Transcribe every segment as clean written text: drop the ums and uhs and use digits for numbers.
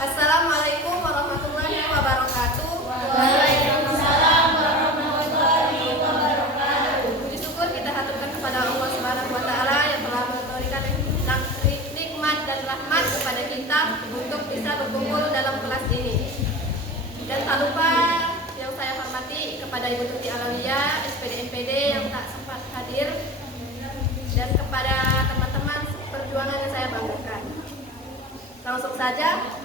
Assalamualaikum warahmatullahi wabarakatuh. Waalaikumsalam warahmatullahi wabarakatuh. Puji syukur kita haturkan kepada Allah Subhanahu wa taala yang telah memberikan nikmat dan rahmat kepada kita untuk bisa berkumpul dalam kelas ini. Dan tak lupa yang saya hormati kepada Ibu Tuti Alawiyah, SPD MPD yang tak sempat hadir, dan kepada teman-teman perjuangan yang saya banggakan. Langsung saja.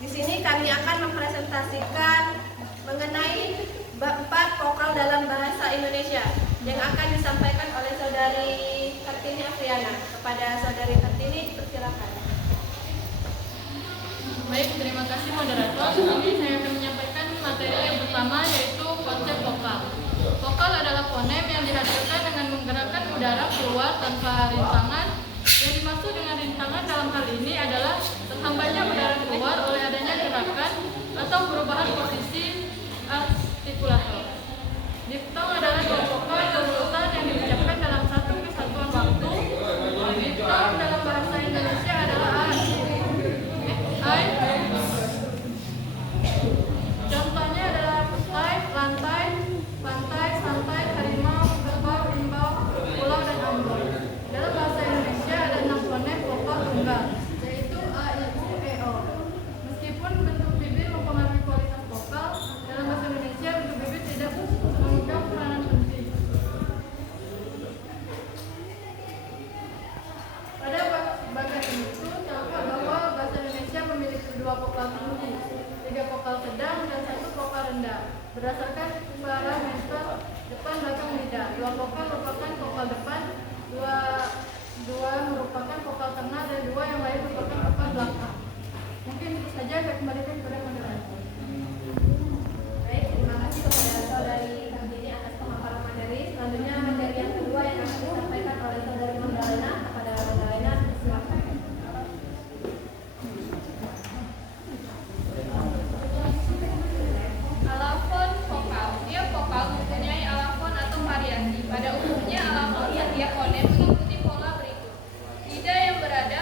Di sini kami akan mempresentasikan mengenai bab 4 vokal dalam bahasa Indonesia yang akan disampaikan oleh Saudari Kartini Afriana. Kepada Saudari Kartini, persilakan. Baik, terima kasih moderator. Ini saya akan menyampaikan materi yang pertama, yaitu konsep vokal. Vokal adalah fonem yang dihasilkan dengan menggerakkan udara keluar tanpa rintangan. Yang dimaksud dengan rintangan dalam hal ini adalah terhambatnya udara keluar oleh adanya gerakan atau perubahan posisi artikulator. Diftong adalah dua vokal berurutan yang diucapkan dalam satu kesatuan waktu. Diftong dalam bahasa Indonesia adalah I. Contohnya adalah petai, lantai, pantai, santai, harimau, kerbau, himbau, pulau, dan ambon. Dalam bahasa Indonesia ada 6 fonem vokal tunggal, yaitu a, i, u, e, o. Meskipun bentuk bibir mempengaruhi kualitas vokal, dalam bahasa Indonesia bentuk bibir tidak memegang peranan penting. Pada bagian ini terdapat bahwa bahasa Indonesia memiliki 2 vokal tinggi, 3 vokal sedang, dan 1 vokal rendah. Berdasarkan parameter depan belakang lidah, 2 vokal merupakan vokal depan, dua merupakan vokal tengah, dan 2 yang lain merupakan vokal belakang. Mungkin itu saja, saya kembalikan kepada moderator. Baik, terima kasih kepada Saudari Kartini atas pemaparan materi. Selanjutnya materi yang kedua yang akan disampaikan oleh Saudari Magdalena. Kepada Magdalena, silakan. Alafon vokal. Tiap vokal mempunyai alafon atau variasi. Pada umumnya alafon setiap fonem mengikuti pola berikut. Lidah yang berada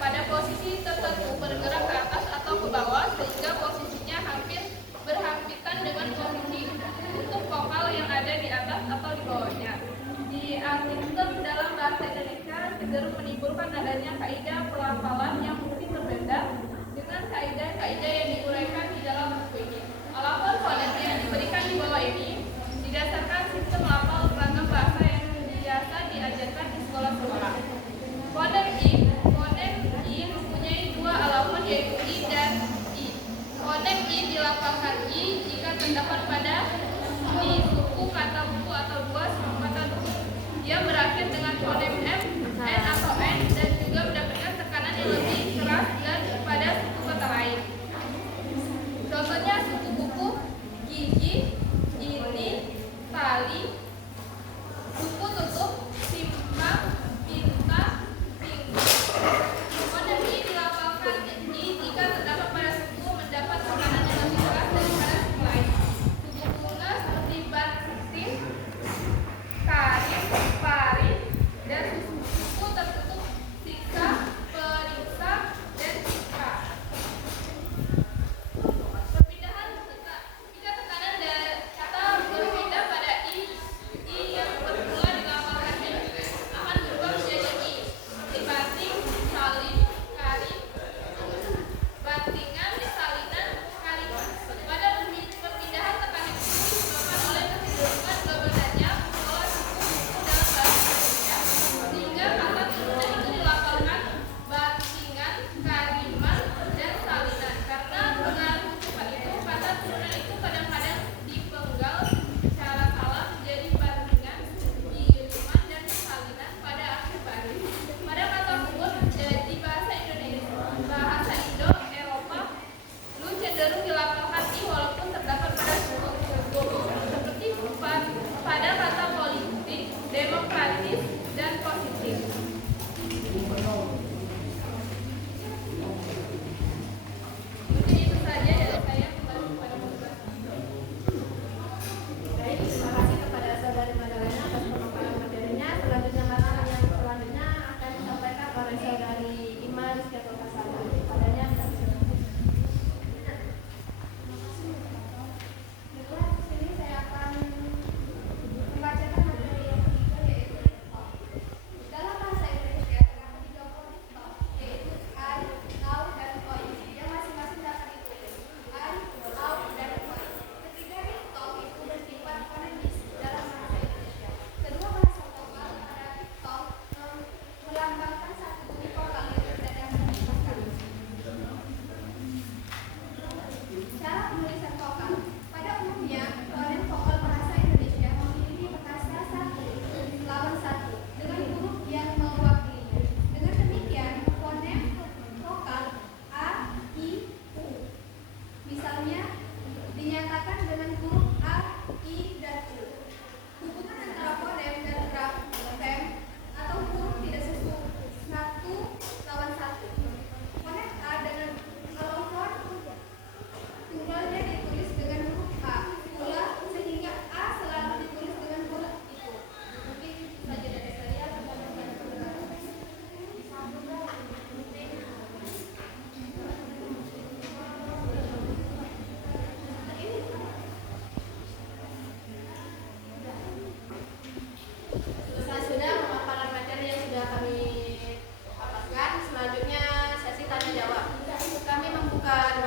pada posisi tertentu bergerak ke atas atau ke bawah sehingga posisinya hampir berhampitan dengan posisi untuk vokal yang ada di atas atau di bawahnya. Diartikan dalam bahasa Indonesia cenderung menimbulkan adanya kaidah pelafalan yang mungkin berbeda dengan kaidah-kaidah yang diuraikan di dalam buku ini. Alafon fonem yang diberikan di bawah ini didasarkan sistem lafal ragam bahasa yang biasa diajarkan di sekolah-sekolah. Fonem I mempunyai 2 alafon, yaitu I dan I. Fonem I dilafalkan I jika terdapat pada di suku kata buku atau 2 suku kata buku. Dia berakhir dengan fonem M, N atau N, dan juga mendapatkan tekanan yang lebih keras daripada suku kata lain. Contohnya suku buku, gigi, ini, tali, suku tutup, simpang, pinta, pintu. Fonem I dilafalkan I jika terdapat pada suku mendapat tekanan yang lebih keras daripada suku lain. Suku bunga seperti batin, karin, parin, dan suku tertutup siksa, periksa,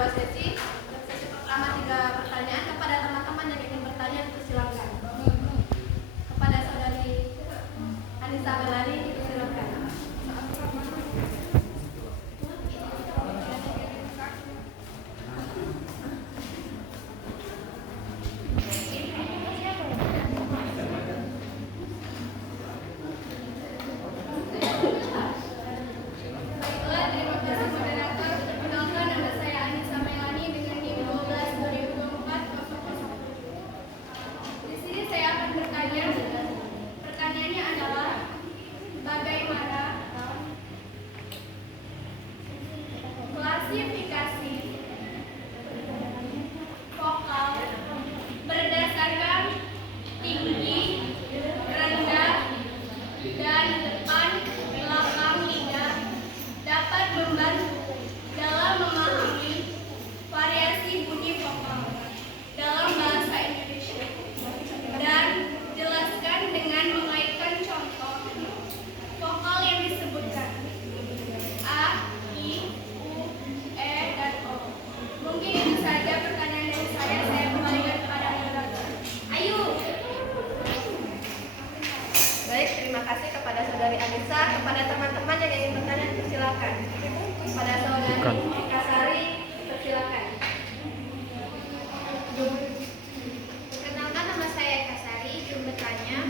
2 sesi. Sesi pertama 3 pertanyaan. Kepada teman-teman yang ingin bertanya silakan. Kepada saudari Anissa Melani silakan. Baiklah, terima kasih moderator. Perkenalkan, nama saya Anissa Melani dengan NIM 12 2024 001. Di sini saya akan bertanya. Pertanyaannya adalah bagaimana klasifikasi vokal berdasarkan tinggi, rendah, dan depan belakang lidah dapat membantu dalam memahami variasi bunyi vokal dalam bahasa Indonesia, dan jelaskan dengan mengaitkan contoh vokal yang disebutkan A, I, U, E, dan O. Mungkin itu saja pertanyaan dari saya. Saya kembalikan kepada moderator. Ayo. Baik, terima kasih kepada saudari Anissa. Kepada teman-teman yang ingin bertanya silakan. Kepada saudari Eka Sari silakan. Perkenalkan, nama saya Eka Sari. Izin bertanya,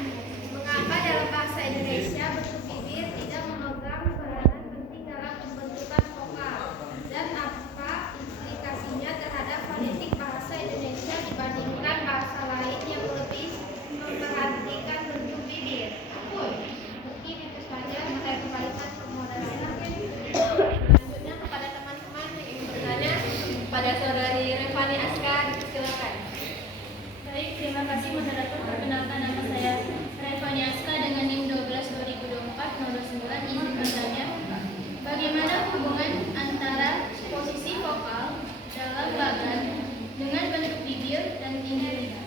mengapa dalam bahasa Indonesia bentuk bibir tidak memegang peranan penting dalam pembentukan vokal, dan apa implikasinya terhadap fonetik bahasa Indonesia dibandingkan bahasa lain yang lebih memperhatikan bentuk bibir? Mungkin itu saja. Saya kembalikan ke moderator. Selanjutnya kepada teman-teman yang ingin bertanya, kepada saudari Revani Aska silakan. Baik, terima kasih moderator. Perkenalkan, nama saya Revani Aska dengan NIM 12 2024 029. Izin bertanya, bagaimana hubungan antara posisi vokal dalam bagan dengan bentuk bibir dan tinggi lidah?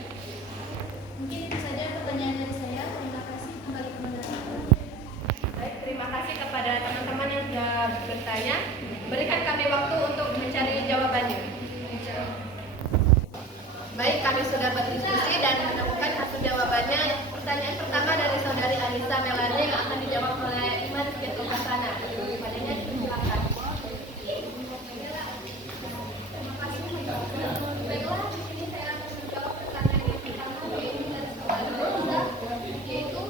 Mungkin itu saja pertanyaan dari saya. Terima kasih. Kembali ke moderator. Baik, terima kasih kepada teman-teman yang sudah bertanya. Berikan kami waktu untuk mencari jawabannya. Baik, kami sudah berdiskusi dan menemukan hasil jawabannya. Pertanyaan pertama dari saudari Anissa Melani yang akan dijawab oleh Iman Sekitu Kasana. Padanya silakan. Baiklah, di sini saya akan menjawab pertanyaan yang pertama, yaitu dari saudara Anissa, yaitu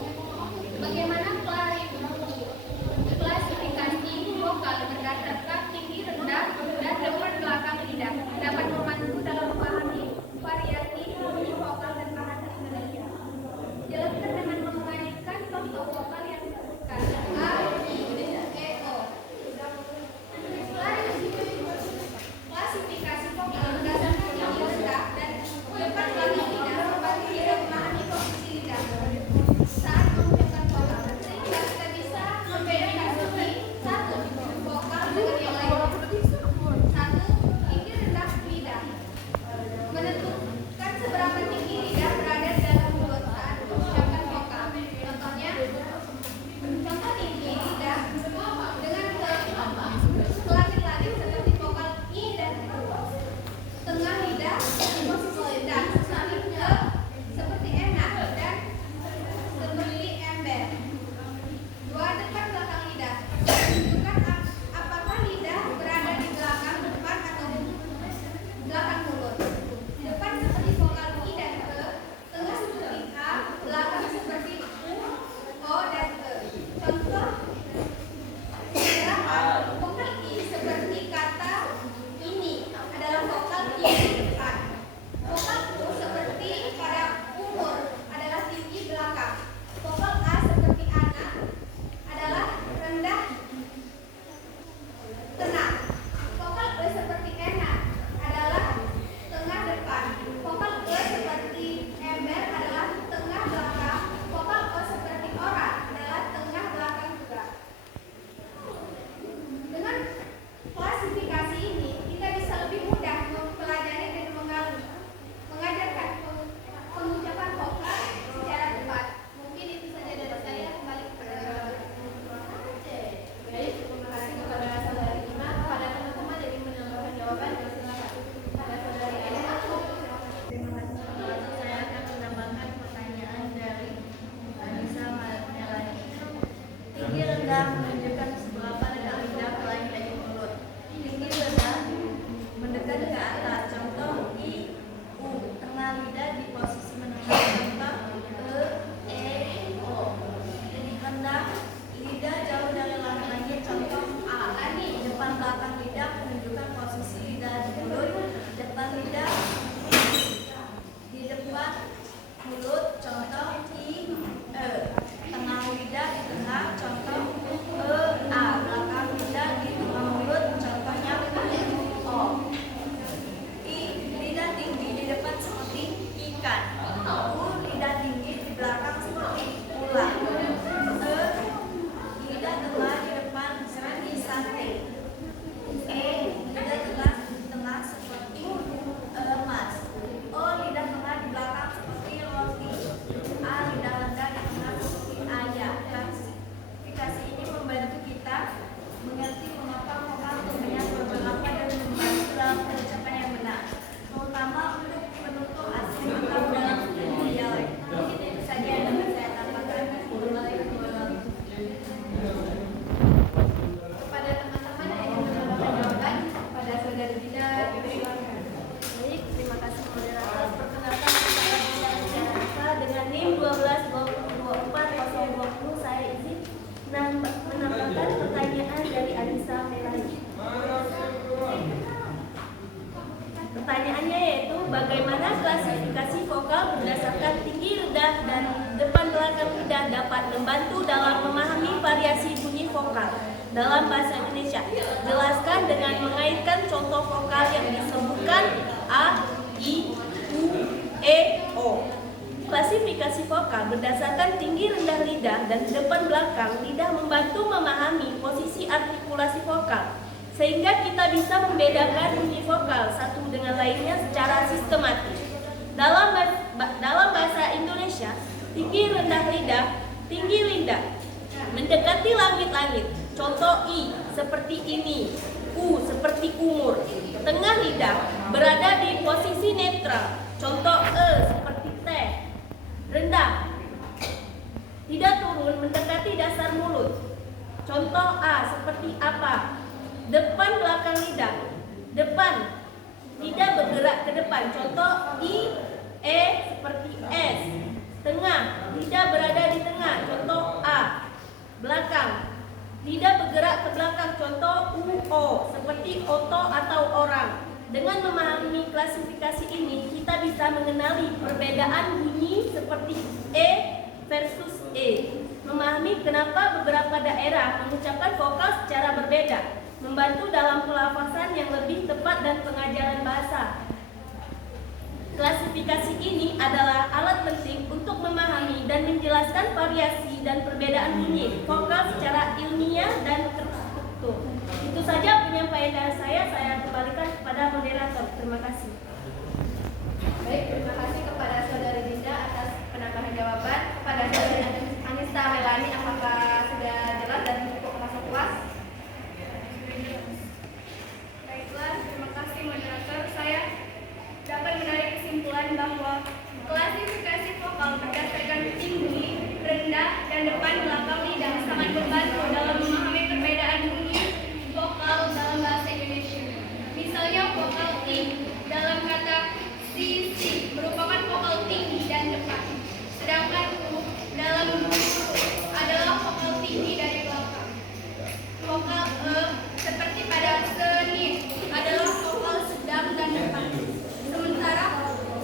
bagaimana klasifikasi vokal berdasarkan tinggi, rendah, dan depan belakang lidah dapat membantu dalam memahami variasi bunyi vokal dan bahasa Indonesia. Jelaskan dengan mengaitkan contoh vokal yang bagaimana klasifikasi vokal berdasarkan tinggi, rendah, dan depan belakang lidah dapat membantu dalam memahami variasi bunyi vokal dalam bahasa Indonesia. Jelaskan dengan mengaitkan contoh vokal yang disebutkan A, I, U, E, O. Klasifikasi vokal berdasarkan tinggi rendah lidah dan depan belakang lidah membantu memahami posisi artikulasi vokal, sehingga kita bisa membedakan bunyi vokal satu dengan lainnya secara sistematis. Dalam bahasa Indonesia, tinggi rendah lidah, tinggi lidah mendekati langit-langit. Contoh I seperti ini, U seperti umur. Tengah lidah berada di posisi netral. Contoh E seperti teh. Rendah tidak turun mendekati dasar mulut. Contoh A seperti apa? Depan belakang lidah. Depan lidah bergerak ke depan. Contoh I, E seperti S. Tengah lidah berada di tengah. Contoh A. Belakang lidah bergerak ke belakang. Contoh U, O seperti oto atau orang. Dengan memahami klasifikasi ini, kita bisa mengenali perbedaan bunyi seperti E versus E. Memahami kenapa beberapa daerah mengucapkan vokal secara berbeda, membantu dalam pelafasan yang lebih tepat dan pengajaran bahasa. Klasifikasi ini adalah alat penting untuk memahami dan menjelaskan variasi dan perbedaan bunyi vokal secara ilmiah dan terstruktur. Itu saja penyampaian dari saya kembalikan kepada moderator. Terima kasih. Baik, terima kasih kepada Saudari Dinda atas penambahan jawaban. Kepada Saudari Anissa Melani, apakah sudah jelas dan cukup merasa puas? Baiklah, terima kasih moderator. Saya dapat menarik kesimpulan bahwa klasifikasi vokal berdasarkan tinggi, rendah, dan depan belakang lidah sangat membantu dalam memahami perbedaan bunyi vokal dalam bahasa Indonesia. Misalnya vokal I dalam kata si merupakan vokal tinggi dan depan, sedangkan U dalam adalah vokal tinggi dari belakang. Vokal E seperti pada seni adalah vokal sedang dan depan. Sementara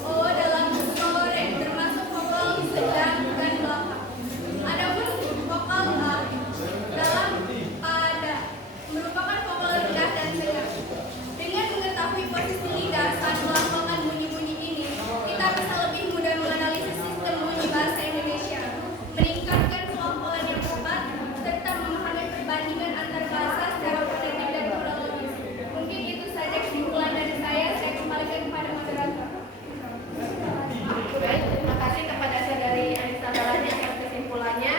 O dalam sore termasuk vokal sedang dan belakang. Adapun vokal A dalam pada merupakan vokal rendah dan sedang. Dengan mengetahui posisi lidah saat melambangkan bunyi-bunyi ini, kita bisa lebih mudah menganalisis sistem bunyi bahasa Indonesia, meningkatkan pelafalan yang tepat, serta memahami perbandingan antar bahasa secara fonetik dan fonologis. Mungkin itu saja kesimpulan dari saya kembalikan kepada moderator. Baik, terima kasih kepada Saudari Anissa Melani atas kesimpulannya.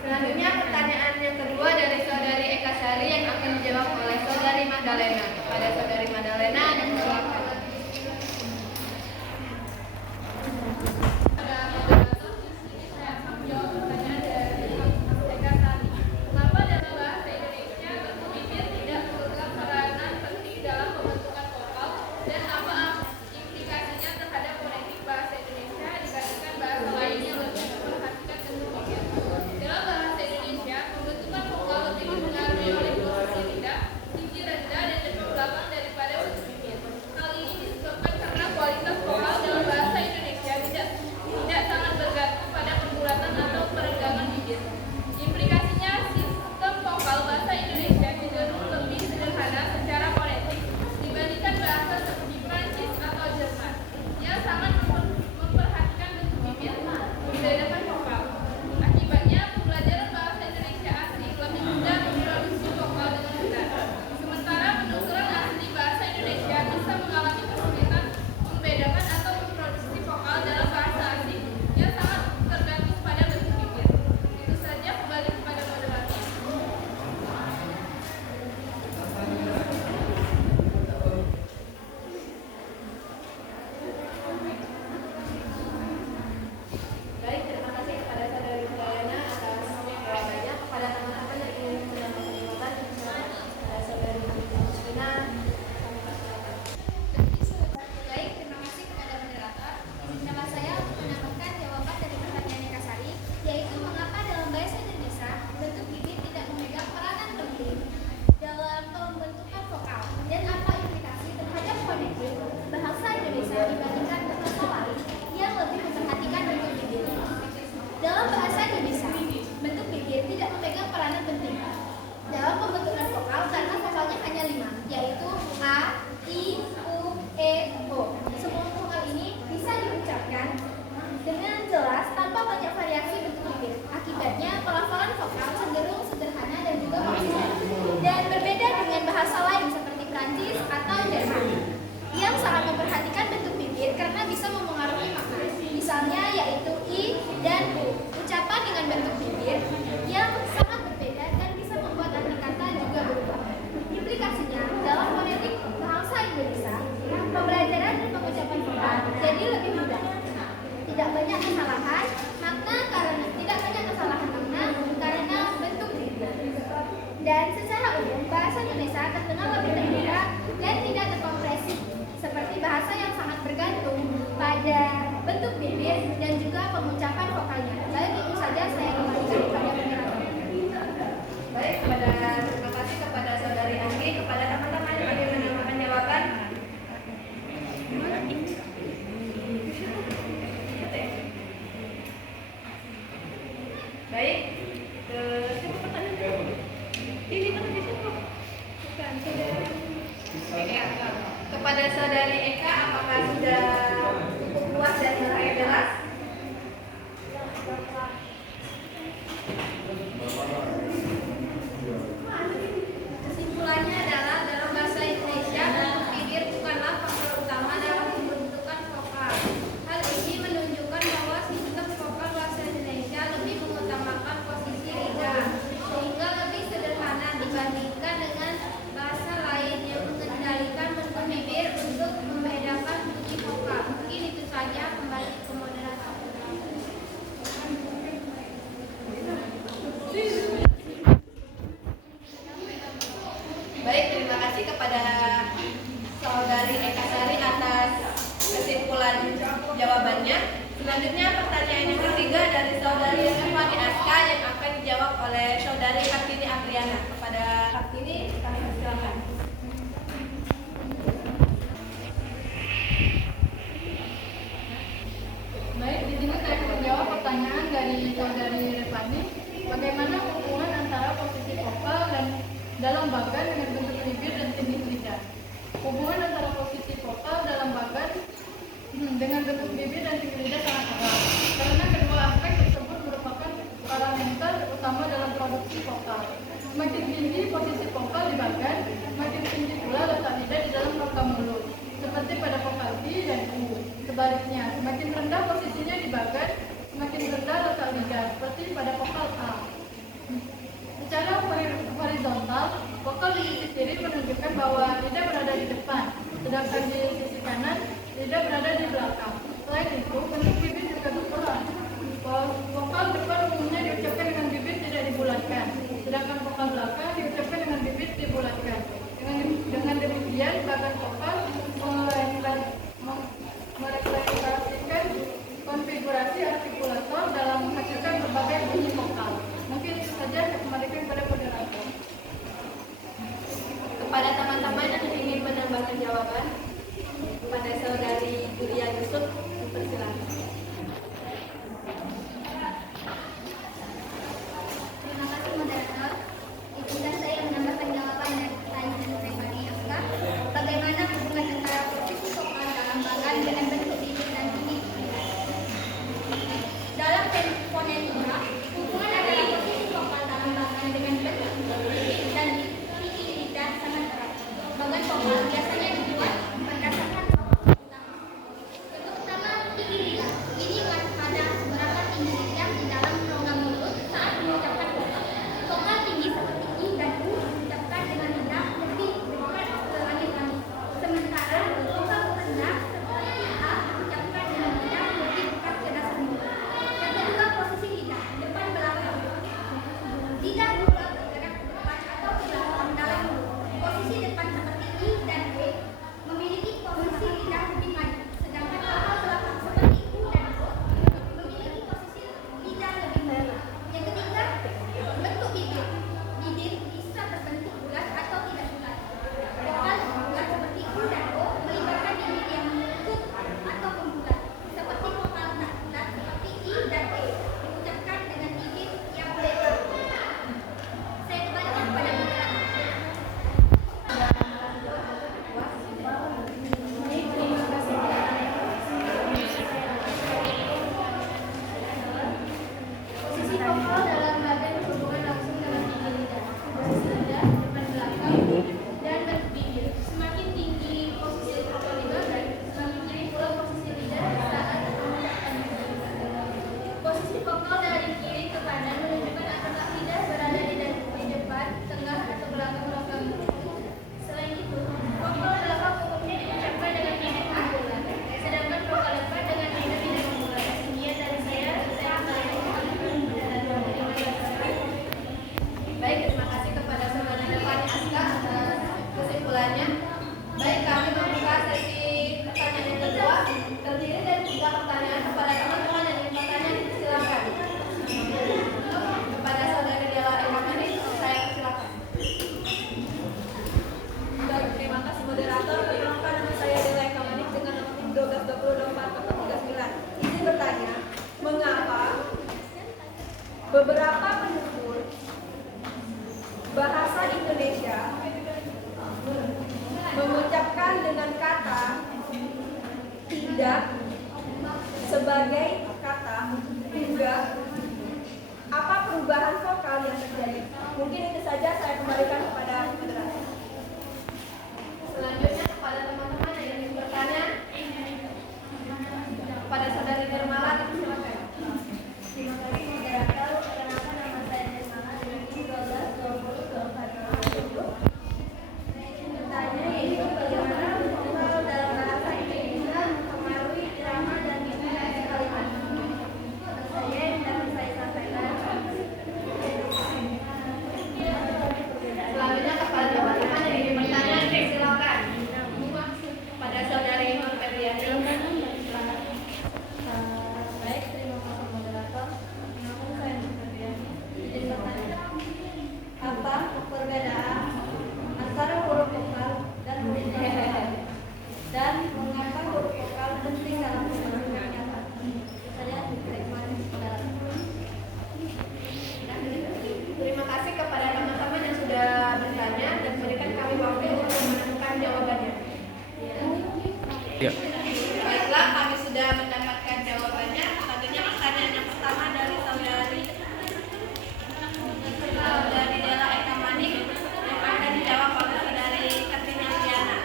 Selanjutnya pertanyaan yang kedua dari Saudari Eka Sari yang akan dijawab oleh Saudari Magdalena. Kepada Saudari Magdalena, silakan. Mengapa dalam bahasa Indonesia bentuk bibir tidak memegang peranan penting dalam pembentukan vokal, dan apa implikasinya terhadap fonetik bahasa Indonesia dibandingkan bahasa lain yang lebih memperhatikan bentuk bibir? Dalam bahasa Indonesia, pembentukan vokal lebih dipengaruhi oleh posisi lidah, tinggi rendah, dan depan belakang daripada bentuk bibir. bentuk bibir yang sangat berbeda dan bisa membuat arti kata juga berubah. Implikasinya, dalam fonetik bahasa Indonesia, pembelajaran dan pengucapan vokal jadi lebih mudah. Tidak banyak kesalahan makna karena bentuk bibir. Dan secara umum, bahasa Indonesia terkenal lebih terbuka dan tidak terkompresi, seperti bahasa yang sangat bergantung pada bentuk bibir dan juga pengucapan vokalnya. Baik, itu saja saya kembalikan kepada moderator. Baik, terima kasih kepada Saudari Anggi. Kepada teman-teman yang ingin menambahkan jawaban. Baik, siapa pertanyaan? Ini kan di situ. Bukan, saudari Eka. Kepada Saudari Eka, apakah sudah cukup luas dan jelas? Kesimpulannya adalah dalam bahasa Indonesia, bentuk bibir bukanlah faktor utama dalam pembentukan vokal. Hal ini menunjukkan bahwa sistem vokal bahasa Indonesia lebih mengutamakan posisi lidah, sehingga lebih sederhana dibandingkan dengan bahasa lain yang mengendalikan bentuk bibir untuk membedakan bunyi vokal. Mungkin itu saja, kembali ke moderator. Baik, terima kasih kepada Saudari Eka Sari atas kesimpulan jawabannya. Selanjutnya pertanyaan yang ketiga dari Saudari Stefani Aska yang akan dijawab oleh Saudari Kartini Apriana. Kepada Kartini, kami persilakan. Baik, di sini saya akan menjawab pertanyaan dari Saudari Revani. Bagaimana hubungan antara posisi vokal dan dalam bagan dengan bentuk bibir dan tindih lidah? Hubungan antara posisi vokal dalam bagan dengan bentuk bibir dan tindih lidah sangat erat, karena kedua aspek tersebut merupakan parameter utama dalam produksi vokal. Semakin tinggi posisi vokal di bagan, semakin tinggi pula letak lidah di dalam rongga mulut, seperti pada vokal I dan U. Sebaliknya, semakin rendah posisinya di bagan, semakin rendah letak lidah, seperti pada vokal A. Secara horizontal, vokal di sisi kiri menunjukkan bahwa lidah berada di depan, sedangkan di sisi kanan, lidah berada di belakang. Selain itu, bentuk bibir juga berperan. Vokal depan umumnya diucapkan dengan bibir tidak dibulatkan, sedangkan vokal belakang diucapkan dengan bibir dibulatkan. Dengan demikian, bagan vokal merefleksikan konfigurasi artikulator dalam menghasilkan berbagai bunyi vokal. Mungkin itu saja, saya kembalikan kepada moderator. Kepada teman-teman yang ingin menambahkan jawaban, kepada Saudari Julia Yusuf, dipersilakan. Terima kasih moderator. Izinkan saya menambahkan jawaban dari pertanyaan Stefani Aska. Bagaimana hubungan antara posisi vokal dalam bagan dengan bentuk bibir dan tindih lidah? Dalam fonetika, hubungan antara posisi vokal dalam bagan dengan bentuk bibir dan tindih lidah sangat erat. Bagan vokal biasanya dibuat berdasarkan faktor utama. Bentuk utama tinggi lidah. Ini pada seberapa tinggi lidah di dalam rongga mulut saat mengucapkan vokal. Vokal tinggi seperti I dan U diucapkan dengan lidah lebih dekat ke langit-langit. Sementara vokal rendah seperti A Baik, kami membuka sesi pertanyaan yang kedua. Terdiri dari 3 pertanyaan. Kepada teman-teman yang ingin bertanya, silakan. Kepada saudari Dela Ekamani, saya silakan. Terima kasih moderator. Perkenalkan, nama saya Dela Ekamani dengan nomor 122439. Izin bertanya, mengapa beberapa penutur bahasa Indonesia mengucapkan dengan kata tidak sebagai kata enggak? Apa perubahan vokal yang terjadi? Mungkin itu saja, saya kembalikan kepada moderator. Selanjutnya kepada teman-teman yang ingin bertanya, kepada saudari Nirmala, silakan. Terima kasih moderator. Perkenalkan, nama saya Nirmala dengan NIM 12202420. Saya ingin bertanya yaitu bagaimana vokal dalam bahasa Indonesia mempengaruhi irama dan intonasi kalimat. Saya yang dapat saya sampaikan. Selanjutnya kepada teman-teman yang ingin bertanya, silakan. Pada saudari Nur Febriani, silakan. Baik, terima kasih moderator. Nama saya Nur Febriani. Izin bertanya, apa perbedaan antara huruf vokal dan huruf nasal? Dan mengapa huruf vokal penting dalam pembahasan kata? Saya Rekman Saudara. Terima kasih kepada teman-teman yang sudah bertanya dan berikan kami waktu untuk menentukan jawabannya. Ya. Baiklah, kami sudah mendapatkan jawabannya. Selanjutnya pertanyaan yang pertama dari saudari Dela Ekamani yang akan dijawab oleh saudari Katrina Liana.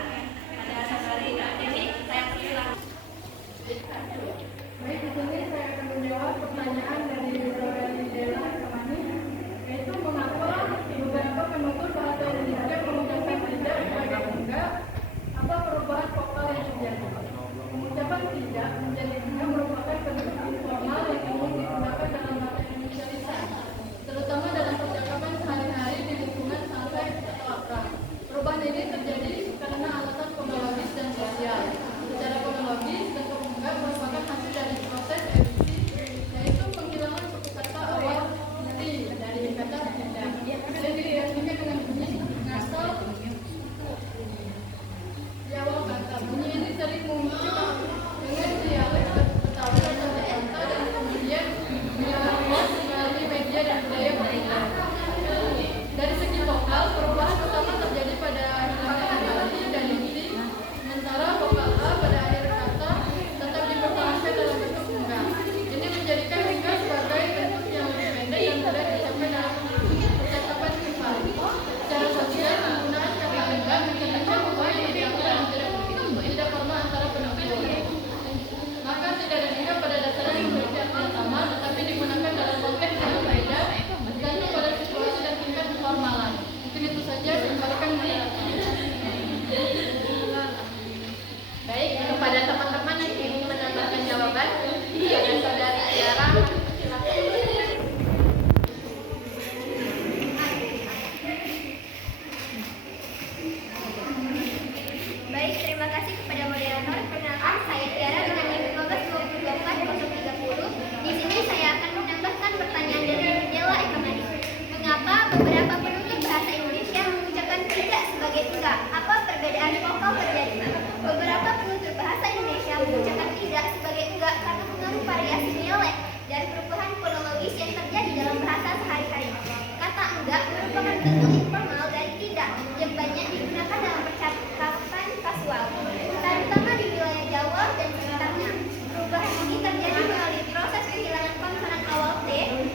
Ada saudari ini, saya persilakan. Baik, di sini saya akan menjawab pertanyaan dari saudari Dela Ekamani, yaitu mengapa beberapa penutur bahasa Indonesia mengucapkan tidak sebagai enggak, apa perubahan vokal yang terjadi. Pengucapan tidak menjadi enggak merupakan bentuk informal yang umum digunakan dalam bahasa Indonesia lisan, terutama dalam percakapan sehari-hari di lingkungan santai atau akrab. Perubahan ini terjadi karena alasan fonologis dan sosial. Secara fonologis, bentuk enggak merupakan hasil dari proses evisi, yaitu penghilangan suku kata awal ti dari kata tidak, dan digantikan dengan bunyi nasal di awal kata. Bunyi ini sering muncul dengan dialek Betawi atau Jakarta dan kemudian dilakukan melalui media dan budaya populer. Dari segi vokal, perubahan utama terjadi pada hilangnya i dan isi, sementara vokal a pada akhir kata tetap dipertahankan dalam bentuk enggak. Ini menjadikan enggak sebagai bentuk yang lebih pendek dan mudah diucapkan dalam percakapan privat. Secara sosial, penggunaan kata enggak mencerminkan hubungan yang dilakukan tidak formal antara penutur. Maka tidak ada enggak pada dasarnya memiliki arti yang sama, tetapi digunakan dalam konteks yang berbeda, tergantung pada situasi dan tingkat keformalan. Mungkin itu saja, saya kembalikan Baik, kepada teman-teman yang ingin menambahkan jawaban, ada saudari Tiara, silakan. Baik, terima kasih kepada moderator. Perkenalkan, saya Tiara dengan NIM 1220242030. Di sini saya akan menambahkan pertanyaan dari Dela Ekamani. Mengapa beberapa penutur bahasa Indonesia mengucapkan tidak sebagai enggak? Apa perbedaan vokal terjadi? Beberapa penutur bahasa Indonesia mengucapkan tidak sebagai enggak karena pengaruh variasi dialek dan perubahan fonologis yang terjadi dalam bahasa sehari-hari. Kata enggak merupakan bentuk informal dari tidak yang banyak digunakan dalam percakapan kasual, terutama di wilayah Jawa dan sekitarnya. Perubahan ini terjadi melalui proses penghilangan konsonan awal T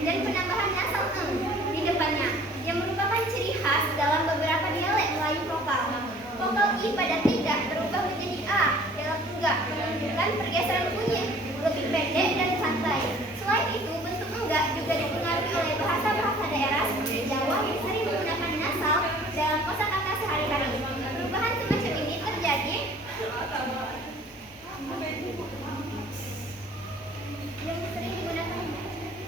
dan penambahan nasal eng di depannya, yang merupakan ciri khas dalam beberapa dialek Melayu vokal. Vokal I pada tidak berubah menjadi A dalam enggak, menunjukkan pergeseran bunyi lebih pendek dan santai. Selain itu, bentuk enggak juga dipengaruhi oleh bahasa-bahasa daerah seperti Jawa yang sering menggunakan nasal dalam kosakata sehari-hari. Perubahan semacam ini terjadi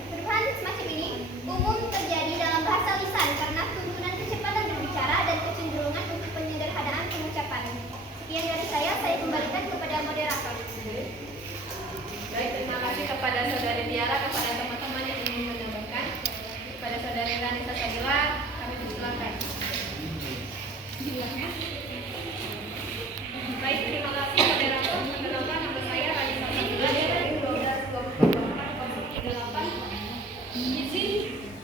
perubahan semacam ini umum terjadi dalam bahasa lisan karena turunan kecepatan berbicara dan kecenderungan untuk penyederhanaan pengucapan. kembalikan kepada moderator. Baik, terima kasih kepada Saudari Tiara, kepada teman-teman yang ingin menambahkan. Kepada Saudari Ranisa Sabila, kami persilakan. Baik, terima kasih moderator. Perkenalkan, nama saya Ranisa Sabila dari 12 Izin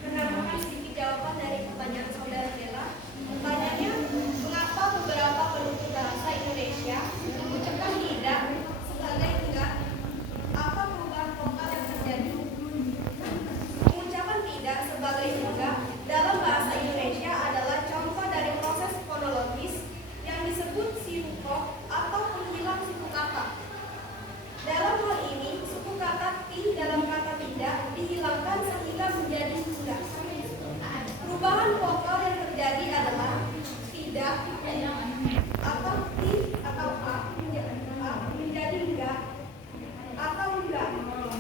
menambahkan sedikit jawaban dari pertanyaan saudara Bella. Pertanyaannya, mengapa beberapa penutur bahasa Indonesia mengucapkan tidak sebagai enggak? Apa perubahan vokal yang terjadi? Mengucapkan tidak sebagai enggak dalam bahasa Indonesia adalah contoh dari proses fonologis yang disebut sifukok atau penghilang suku kata. Dalam hal ini, suku kata ti dalam kata tidak dihilangkan sehingga menjadi enggak. Perubahan vokal yang terjadi adalah tidak atau ti atau a menjadi enggak atau enggak.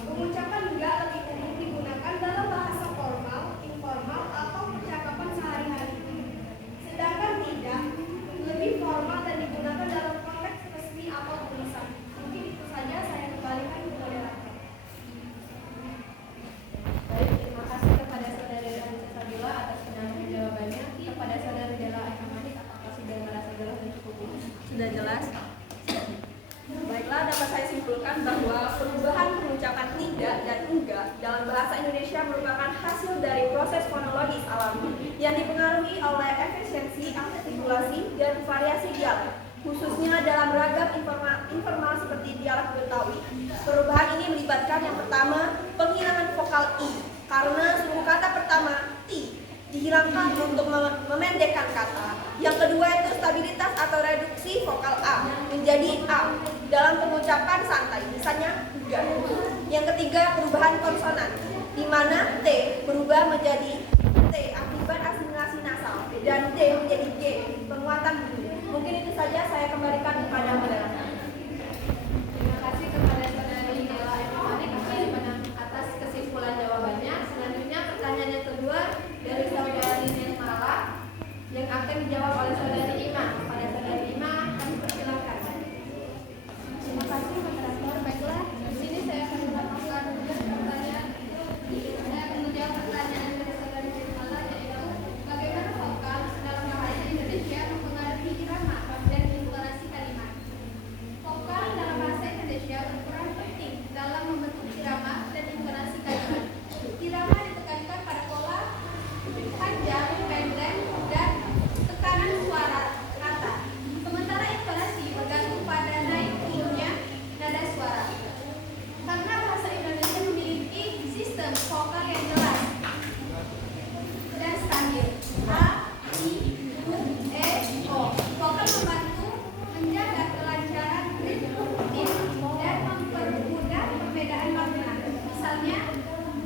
Pengucapan enggak lebih umum digunakan dalam bahasa formal, informal, atau percakapan sehari-hari. Sedangkan tidak lebih formal dan digunakan dalam konteks resmi atau tulisan. Mungkin itu saja, saya kembalikan ke moderator. Baik, terima kasih kepada Saudari Ranisa Sabila atas penyampaian jawabannya. Kepada Saudari Dela Ekamanik, apakah sudah merasa jelas dan cukup? Sudah jelas? Baiklah, dapat saya simpulkan bahwa perubahan pengucapan tidak dan enggak dalam bahasa Indonesia merupakan hasil dari proses fonologis alami yang dipengaruhi oleh efisiensi artikulasi dan variasi dialek, khususnya dalam ragam informal seperti dialek Betawi. Perubahan ini melibatkan yang pertama, penghilangan vokal i, karena suku kata pertama ti dihilangkan untuk memendekkan kata. Yang kedua itu stabilitas atau reduksi vokal a menjadi a dalam pengucapan santai, misalnya enggak. Yang ketiga, perubahan konsonan, di mana t berubah menjadi t akibat asimilasi nasal dan d menjadi g penguatan bunyi. Mungkin itu saja, saya kembalikan kepada moderator. Terima kasih kepada Saudari Dela Ekamanik atas kesimpulan jawabannya. Selanjutnya pertanyaan yang kedua dari Saudari Nesmala yang akan dijawab oleh Saudari Ima. Pada Saudari Ima, kami persilakan. Terima kasih moderator. Baiklah, di sini saya akan melakukan pertanyaan. Saya akan menjawab pertanyaan dari saudari Nesmala, yaitu bagaimana vokal dalam bahasa Indonesia mempengaruhi irama dan intonasi kalimat. Vokal dalam bahasa Indonesia berperan penting dalam membentuk irama dan intonasi kalimat. Irama ditekankan pada pola panjang, pendek, dan tekanan suara kata. Sementara intonasi bergantung pada naik turunnya nada suara. Karena bahasa Indonesia memiliki sistem vokal yang jelas dan stabil, a, i, u, e, o. Vokal membantu menjaga kelancaran ritme dan mempermudah perbedaan makna. Misalnya,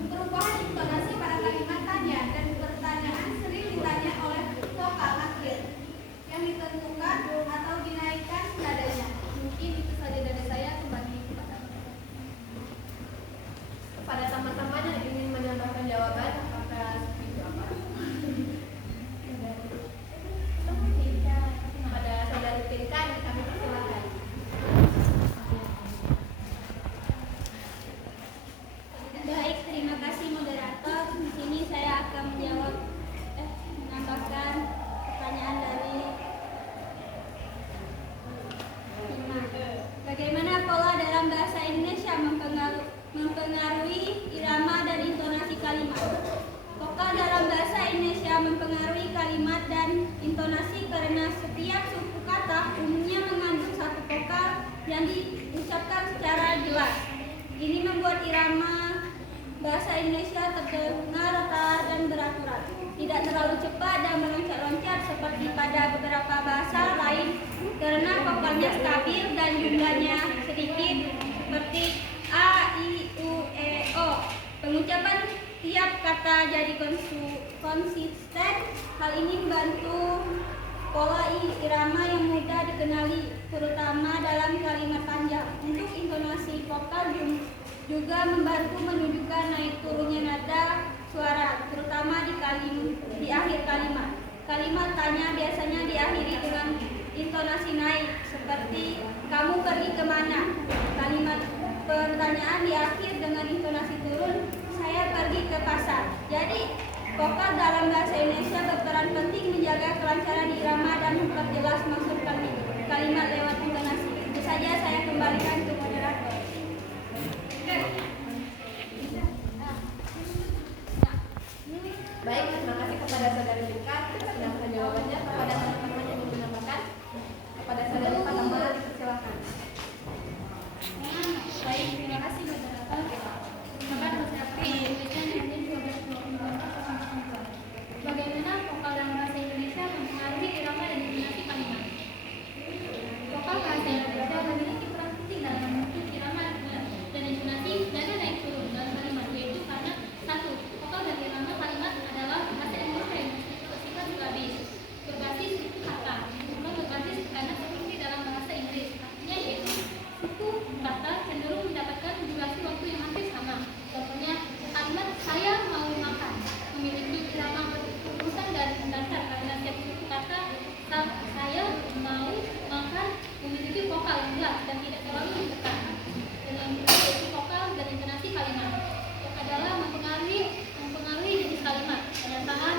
perubahan intonasi pada kalimat tanya dan pertanyaan sering ditanya oleh vokal akhir yang ditentukan atau dinaikkan nadanya. Mungkin itu saja dari saya. Kembali kepada Kepada teman-teman yang ingin menambahkan jawaban, apakah seperti apa? Pada Saudari Pinkan, kami persilakan. Baik, terima kasih moderator. Di sini saya akan menambahkan pertanyaan dari Ima. Bagaimana pola dalam bahasa Indonesia mempengaruhi irama dan intonasi kalimat? Vokal dalam bahasa Indonesia mempengaruhi kalimat dan intonasi karena setiap suku kata umumnya mengandung satu vokal yang diucapkan secara jelas. Ini membuat irama bahasa Indonesia terdengar rata dan beraturan, tidak terlalu cepat dan meloncat-loncat seperti pada beberapa bahasa lain karena vokalnya stabil dan jumlahnya sedikit seperti a, i, u, e, o. Pengucapan tiap kata jadi konsisten. Hal ini membantu pola irama yang mudah dikenali, terutama dalam kalimat panjang. Untuk intonasi vokal juga membantu menunjukkan naik turunnya nada suara, terutama di akhir kalimat. Kalimat tanya biasanya diakhiri dengan intonasi naik, seperti kamu pertanyaan di akhir dengan intonasi turun, saya pergi ke pasar. Jadi, vokal dalam bahasa Indonesia berperan penting menjaga kelancaran irama dan memperjelas maksud kalimat lewat intonasi. Itu saja, saya kembalikan ke moderator. Baik, terima kasih kepada saudari Rika atas penjelasan jawabannya. Kepada teman-teman yang ingin menambahkan, kepada saudari Fatama dipersilakan. Baik, terima kasih moderator. Maka saya tuliskan ini 12.12.0. Bagaimana vokal dalam bahasa Indonesia mempengaruhi irama dan intonasi kalimat? Vokal bahasa Indonesia memiliki peran penting dalam membentuk irama dan intonasi nada naik turun dalam kalimat, yaitu karena satu, vokal dan irama kalimat adalah bahasa Indonesia yang bersifat silabis, berbasis suku kata, bukan berbasis kata seperti dalam bahasa Inggris. Artinya yaitu suku kata cenderung mendapatkan durasi waktu yang hampir sama. Contohnya, kalimat saya mau makan memiliki irama berurusan dan mendasar karena setiap suku kata saya mau makan memiliki vokal yang jelas dan tidak terlalu ditekan. Dan yang kedua yaitu vokal dan intonasi kalimat yang adalah mempengaruhi jenis kalimat, pernyataan,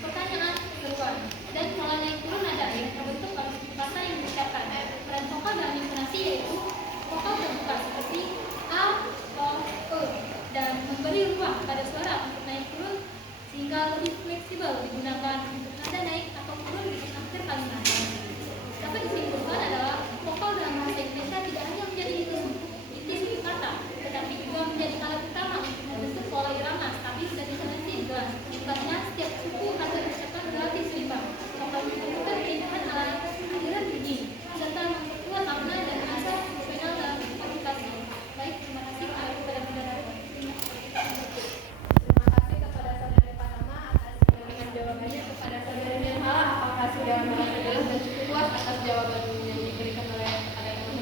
pertanyaan, seruan, dan pola naik turun nada yang terbentuk oleh suku kata yang diucapkan. Peran vokal dalam intonasi yaitu vokal terbuka seperti a, o, e, dan memberi ruang pada suara untuk naik turun sehingga lebih fleksibel digunakan untuk nada naik atau turun di akhir kalimat. Dapat disimpulkan adalah vokal dalam bahasa Indonesia tidak hanya menjadi inti suku kata, tetapi juga menjadi alat utama untuk membentuk pola irama stabil dan intonasi jelas. Karena setiap suku ada ucapan relatif seimbang. Vokal menunjukkan keindahan ala aliran bunyi serta memperkuat makna dan rasa fungsional dalam komunikasi. Baik, terima kasih kepada moderator. Terima kasih kepada saudari Fatama atas penjelasan jawabannya. Kepada saudari Nirmala, apakah sudah merasa jelas dan cukup puas atas jawaban yang diberikan oleh kepada teman-teman?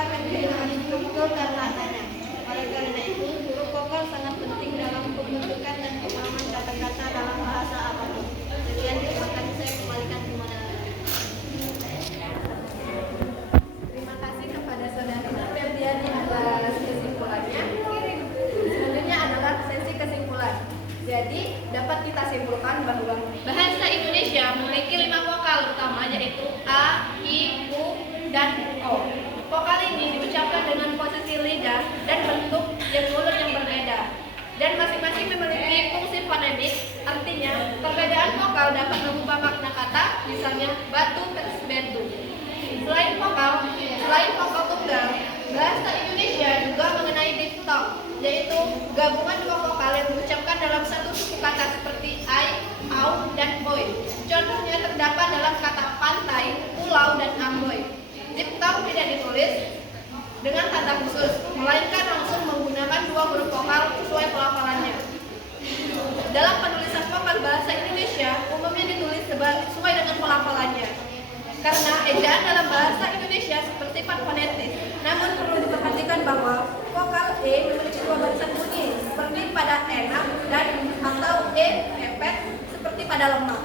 akan kehilangan struktur dan maknanya. Oleh karena itu, huruf vokal sangat penting dalam pembentukan dan pemahaman kata-kata dalam bahasa apapun. Sekian, terima kasih, saya kembalikan ke moderator. Terima kasih kepada saudari Febriani atas kesimpulannya. Selanjutnya adalah sesi kesimpulan. Jadi, dapat kita simpulkan bahwa bahasa Indonesia memiliki 5 vokal utama, yaitu A, I, U, dan O. Vokal ini diucapkan dengan posisi lidah dan bentuk mulut yang berbeda, dan masing-masing memiliki fungsi fonemik. Artinya, perbedaan vokal dapat mengubah makna kata, misalnya batu versus bentu. Selain vokal tunggal, bahasa Indonesia juga mengenai diftong, yaitu gabungan dua vokal yang diucapkan dalam satu suku kata seperti ai, au, dan oi. Contohnya terdapat dalam kata pantai, pulau, dan amboi. Diftong tidak ditulis dengan tanda khusus, melainkan langsung menggunakan dua huruf vokal sesuai pelafalannya. Dalam penulisan vokal bahasa Indonesia umumnya ditulis sesuai dengan pelafalannya, karena ejaan dalam bahasa Indonesia bersifat fonetis. Namun perlu diperhatikan bahwa vokal E memiliki dua barisan bunyi, seperti pada enak dan atau E mepet seperti pada lemah.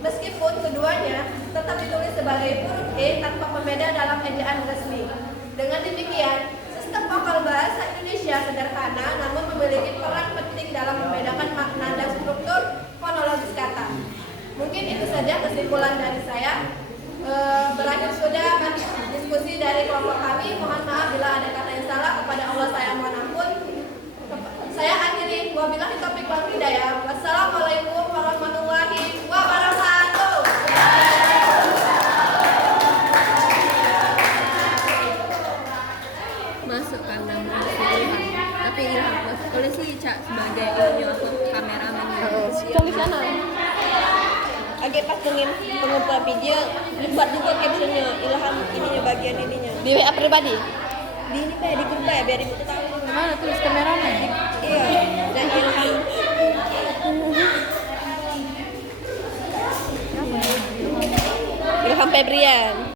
Meskipun keduanya tetap ditulis sebagai huruf E tanpa pembeda dalam ejaan resmi. Dengan demikian, sistem vokal bahasa Indonesia sederhana namun memiliki peran penting dalam membedakan makna dan struktur fonologis kata. Mungkin itu saja kesimpulan dari saya. Berakhir sudah diskusi dari kelompok kami. Mohon maaf bila ada kata yang salah, kepada Allah saya mohon ampun. Saya akhiri, wabillahi taufiq wal hidayah. Wassalamualaikum warahmatullahi wabarakatuh. Masukkan nama Ilham, tapi Ilham boleh sih Cak sebagai ini apa kameramen. Cuma di sana. Agak pas pengumpul video, dibuat juga captionnya Ilham ininya bagian ininya. Di WA pribadi? Di ini Pak, di grup ya, biar ibu tahu. Mana tulis kameramen? Iya, dan Ilham. Ilham Febrian.